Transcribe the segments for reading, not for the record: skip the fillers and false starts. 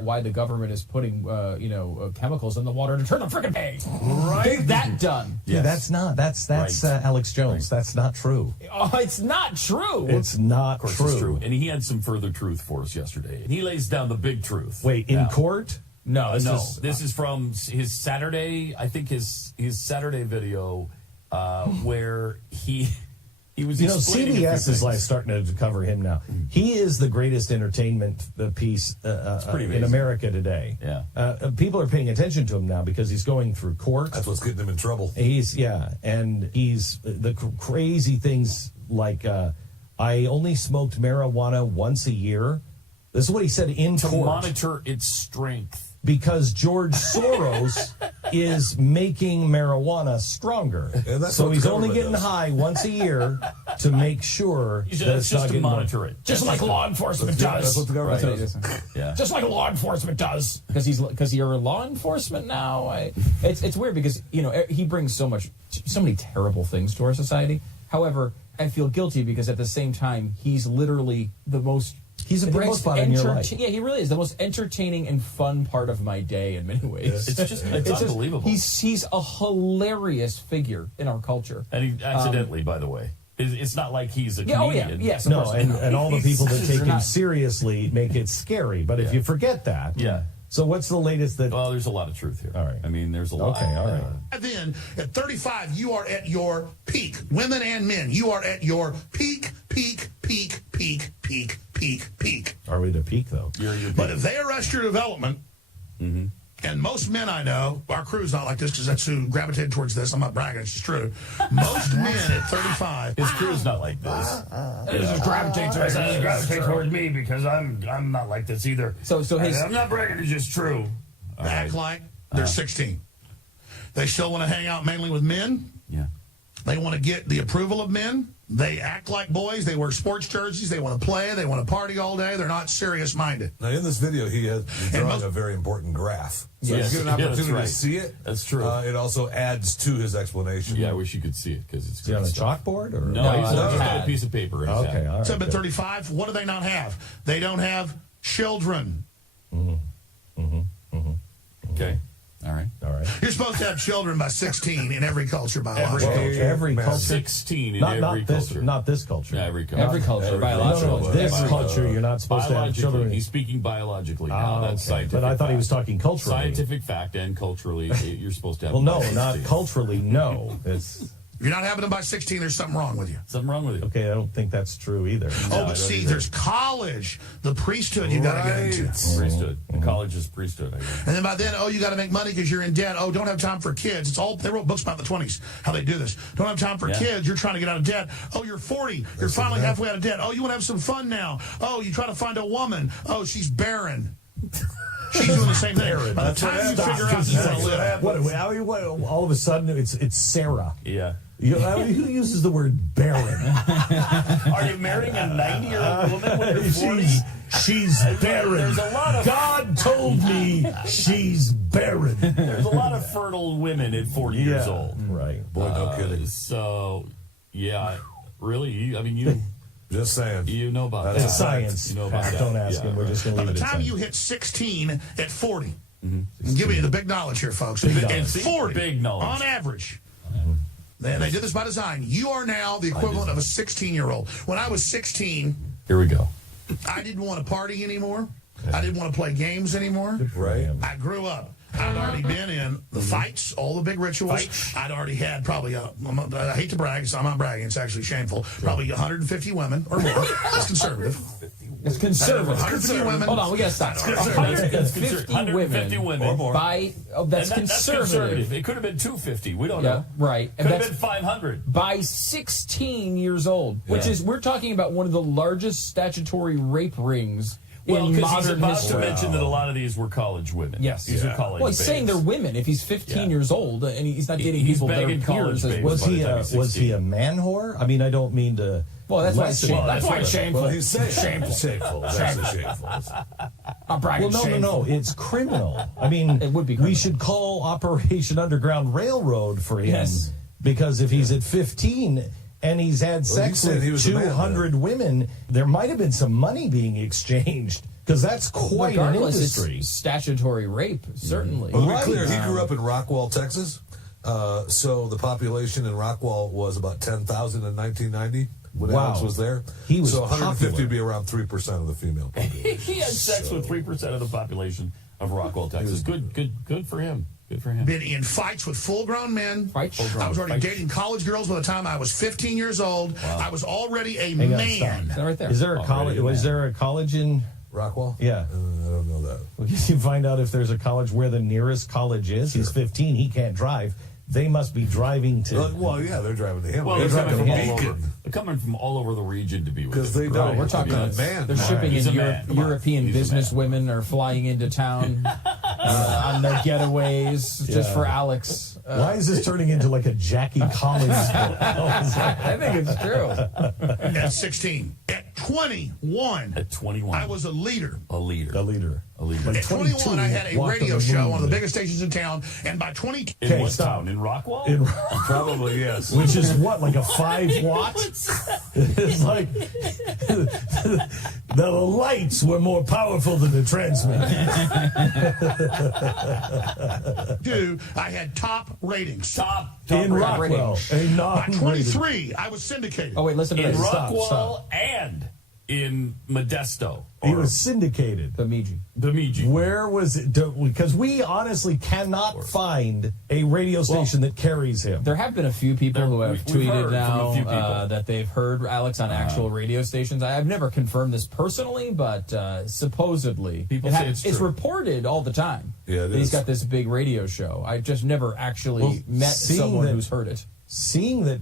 why the government is putting, chemicals in the water to turn the freaking page. Right. Get that done. Yeah, that's right. Alex Jones. Right. That's not true. Oh, it's not true. It's not true. It's true. And he had some further truth for us yesterday. And he lays down the big truth. Wait, in court? No, this is from his Saturday, I think his Saturday video where he was CBS is like starting to cover him now. He is the greatest entertainment piece in America today. Yeah. People are paying attention to him now because he's going through court. That's what's getting him in trouble. He's the crazy things like I only smoked marijuana once a year. This is what he said in court. To monitor its strength. Because George Soros is making marijuana stronger. So he's only getting high once a year to make sure that it's not getting monitor it. Just like law enforcement does. That's what the government does. Yeah. Just like law enforcement does. Because you're law enforcement now. It's weird because, he brings so many terrible things to our society. However, I feel guilty because at the same time, he's literally the most... He's a bright spot in your life. Yeah, he really is. The most entertaining and fun part of my day in many ways. It's unbelievable. He's a hilarious figure in our culture. And he accidentally, by the way. It's not like he's a comedian. Oh, yeah. Yes, no, and all the people that take him seriously make it scary. But if you forget that... Yeah. So what's the latest that... Well, there's a lot of truth here. All right. I mean, there's a lot. Okay, all right. Then, at 35, you are at your peak. Women and men, you are at your peak. Are we at a peak, though? But if they arrest your development, and most men I know, our crew's not like this because that's who gravitated towards this. I'm not bragging, it's just true. Most men at 35... His crew's not like this. This is gravitate towards me because I'm not like this either. So I'm not bragging, it's just true. Act like they're 16. They still want to hang out mainly with men. Yeah. They want to get the approval of men. They act like boys. They wear sports jerseys. They want to play. They want to party all day. They're not serious-minded. Now, in this video, he's drawing a very important graph. So Yes. you get an opportunity right. to see it. That's true. It also adds to his explanation. Yeah, I wish you could see it because it's Is he on a chalkboard? Or? No, he's just got a piece of paper in his hand. All right. So, at 35, what do they not have? They don't have children. Okay. All right. You're supposed to have children by 16 in every culture, biologically. Every culture. 16 in every culture. Not this culture. Yeah, every culture. Every culture, biological. biological. This culture, you're not supposed to have children. He's speaking biologically now. That's scientific. But I thought he was talking culturally. Scientific fact and culturally, you're supposed to have. Well, no, not culturally. No, it's. If you're not having them by 16, there's something wrong with you. Something wrong with you. Okay, I don't think that's true either. But see, there's college, the priesthood you got to get into. Priesthood. The college is priesthood, I guess. And then by then, you got to make money because you're in debt. Don't have time for kids. It's all, they wrote books about the 20s, how they do this. Don't have time for kids. You're trying to get out of debt. You're 40. You're finally halfway out of debt. You want to have some fun now. You try to find a woman. She's barren. She's doing the same thing. By the time you figure out you want to live. All of a sudden, it's Sarah. Yeah. Who uses the word barren? Are you marrying a 90-year-old woman when you're 40? She's barren. There's a lot of... God told me she's barren. There's a lot of fertile women at 40 years old. Right. Boy, no kidding. So, yeah, really, you... Just saying. You know about that. It's science. You know about that. Don't ask him. We're just going to leave it at By the time you hit 16 at 40, I'm giving you the big knowledge here, folks. At 40, big knowledge. on average... They did this by design. You are now the equivalent of a 16-year-old. When I was 16... Here we go. I didn't want to party anymore. I didn't want to play games anymore. Right. I grew up. I'd already been in the fights, all the big rituals. I'd already had probably, I hate to brag, so I'm not bragging, it's actually shameful, probably 150 women or more. That's conservative. It's conservative. 150 women. Hold on, we got to stop. 150 women or more. That's conservative. It could have been 250. We don't know. Right. Could have been 500. By 16 years old, which is, we're talking about one of the largest statutory rape rings in modern he's about history. to mention that a lot of these were college women. Yes. These are college Well, he's saying they're women. If he's 15 years old and he's not dating people that are peers, was he a man whore? I mean, I don't mean to. Well, that's why it's shameful. That's why it's shameful. Well, he's saying shameful. That's shameful. I'm bragging. Well, no. It's criminal. I mean, it would be. We should call Operation Underground Railroad for him because if he's at 15 and he's had sex with 200 women, there might have been some money being exchanged Because that's quite an Regardless, industry. it's statutory rape, certainly. Well, to be clear, he grew up in Rockwall, Texas. So the population in Rockwall was about 10,000 in 1990 when Alex was there. He was so 150 popular. would be around 3% of the female population. He had sex with 3% of the population of Rockwall, Texas. Good for him. Good for him. Been in fights with full-grown men. Fights? I was already dating college girls by the time I was 15 years old. Wow. I was already a Hang on, man. stop. Is that right there? Is there a college? Was there a college in? Rockwall? Yeah. I don't know that. Well, you find out if there's a college where the nearest college is. He's 15. He can't drive. They must be driving to. Well, yeah, they're driving to him. Well, they're they're coming driving from to all over. Beacon. They're coming from all over the region to be with Because him. they know. We're talking a man. They're shipping He's in a man. Come on. European He's a business man. women are flying into town on their getaways just for Alex. Why is this turning into like a Jackie Collins? I think it's true. At 16. At 21, At 21. I was a leader. a leader. The leader. A leader. But At 21, I had a walked on radio the show, moon. one of the biggest stations in town, and by 20... In Okay, what stop. town? In Rockwall? Probably, yes. Which is what, like a 5 watt? It's like the lights were more powerful than the transmitter. I had top ratings. Top In rating. Rockwell, a By non-rated. 23, I was syndicated. Oh, wait, listen to In this. Rockwell stop. and in Modesto. He was syndicated. Bemidji. Bemidji. Where was it? Because we honestly cannot find a radio station that carries him. There have been a few people who have we've tweeted heard from a now few people. that they've heard Alex on actual radio stations. I've never confirmed this personally, but supposedly People say it's true. reported all the time. Yeah, it that he's is. got this big radio show. I just never actually Well, met seeing someone that- who's heard it. Seeing that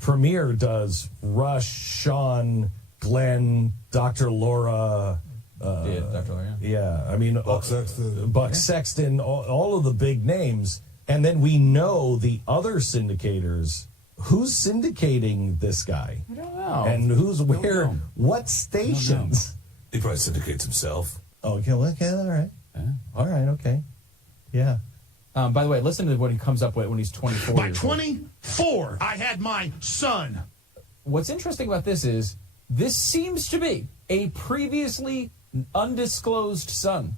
Premier does Rush, Sean, Glenn, Dr. Laura. Yeah, Dr. Larry, yeah. Yeah, I mean, Buck Sexton. Buck Sexton, all of the big names. And then we know the other syndicators. Who's syndicating this guy? I don't know. And who's where? know. What stations? He probably syndicates himself. Okay, well, okay, all right. All right, okay. Yeah. By the way, listen to what he comes up with when he's 24 By years old. 24, I had my son. What's interesting about this is this seems to be a previously undisclosed son.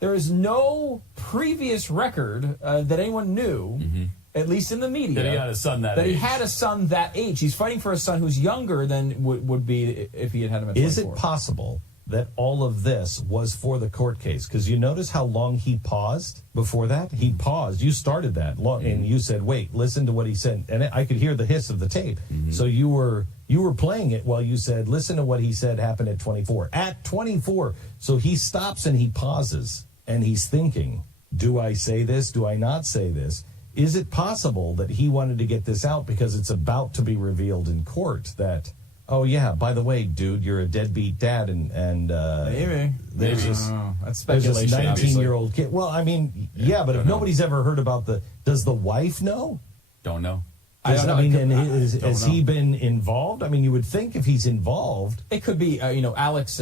There is no previous record that anyone knew, at least in the media, That he had a son that he age. had a son that age. He's fighting for a son who's younger than would be if he had had him at 24. Is it possible that all of this was for the court case? Because you notice how long he paused before that? He paused. You started that long, and you said, wait, listen to what he said. And I could hear the hiss of the tape. So you were playing it while you said, listen to what he said happened at 24. At 24. So he stops and he pauses and he's thinking, do I say this? Do I not say this? Is it possible that he wanted to get this out because it's about to be revealed in court that, oh yeah, by the way, dude, you're a deadbeat dad, and Maybe. there's I this don't know. That's there's this speculation. obviously. 19-year-old kid. Well, I mean, yeah, but if nobody's ever heard about does the wife know? Don't know. I don't know. It could- Has he been involved? I mean, you would think if he's involved. It could be, Alex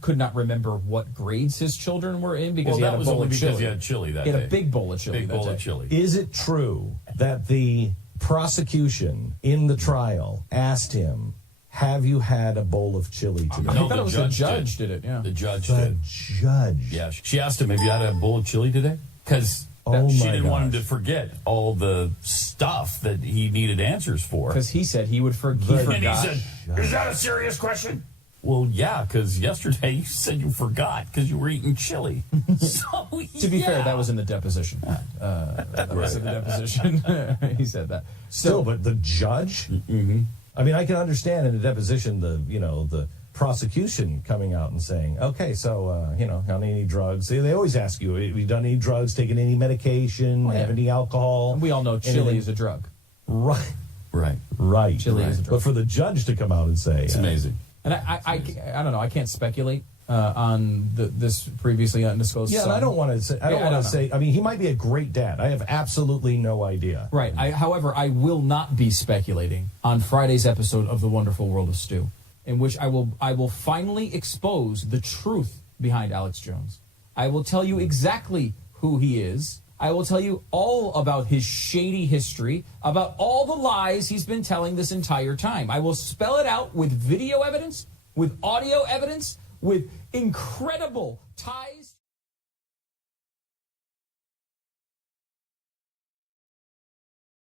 could not remember what grades his children were in because Well, he had that a was bowl only of because chili. he had chili that He had day. a big bowl of chili Big that bowl day. of chili. Is it true that the prosecution in the trial asked him, have you had a bowl of chili today? I No, thought the it was the judge judge did it, yeah. The judge The did. judge. Yeah, she asked him, have you had a bowl of chili today? Because Oh she my didn't want him gosh. to forget all the stuff that he needed answers for. Because he said he would he And he forgot. said, is that a serious question? Well, yeah, because yesterday you said you forgot because you were eating chili. So, To be fair, yeah. that was in the deposition. That was in the deposition. He said that. Still, but the judge? Mm-hmm. I mean, I can understand in a deposition the prosecution coming out and saying, okay, so, on any drugs. They always ask you, have you done any drugs, taken any medication, have any alcohol? And we all know chili anything? is a drug. Right. Right. Chili is a drug. But for the judge to come out and say... It's amazing. And I don't know. I can't speculate on this previously undisclosed Yeah, son. and I don't want to say... I don't want to say... I mean, he might be a great dad. I have absolutely no idea. Right. However, I will not be speculating on Friday's episode of The Wonderful World of Stu, in which I will finally expose the truth behind Alex Jones. I will tell you exactly who he is. I will tell you all about his shady history, about all the lies he's been telling this entire time. I will spell it out with video evidence, with audio evidence, with incredible ties